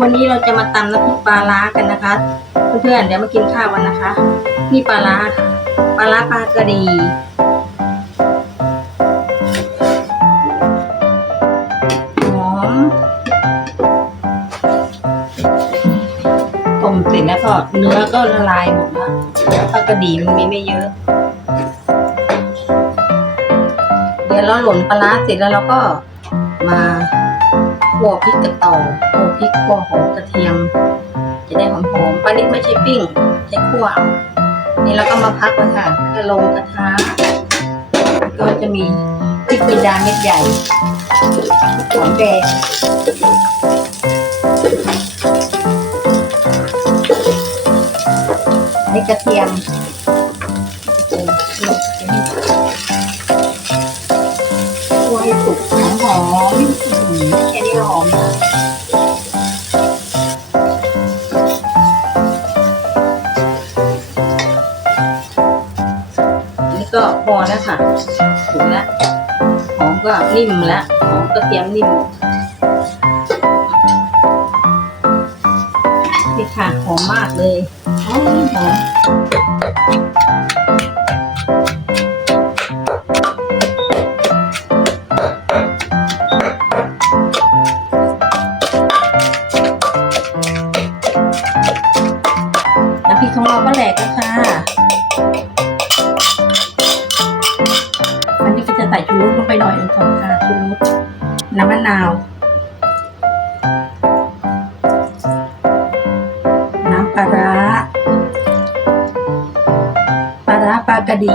วันนี้เราจะมาตำน้ำพริกปลาร้ากันนะคะ เพื่อนๆเดี๋ยวมากินข้าวกันนะคะ นี่ปลาร้าค่ะปลาร้าปลากระดีหอมต้มเสร็จแล้วก็เนื้อก็ละลายหมดแล้วปลากระดีมันมีไม่เยอะ เดี๋ยวเราหล่นปลาร้าเสร็จแล้วเราก็มา คั่วพริกกันต่อคั่วพริกคั่วหอมกระเทียม จะได้หอมๆปลานิดไม่ใช่ปิ้งใช้คั่วนี่เราก็มาพักไว้ค่ะก็ลงกระทะก็จะมีพริกเป็นดาเม็ดใหญ่หอมแดงนี่กระเทียมคั่วให้สุกหอม แค่นี้ก็หอมแล้วนี่ก็พอแล้วค่ะถูกแล้วหอมก็นิ่มแล้วหอมกระเทียมนิ่มนี่ค่ะหอมมากเลยหอมหอม พริกของเราก็แหลกแล้วค่ะ อันนี้ก็จะใส่ชูรสลงไปหน่อยนึงก่อนค่ะชูรสน้ำมะนาว น้ำปลาร้าปลาร้าปลากระดี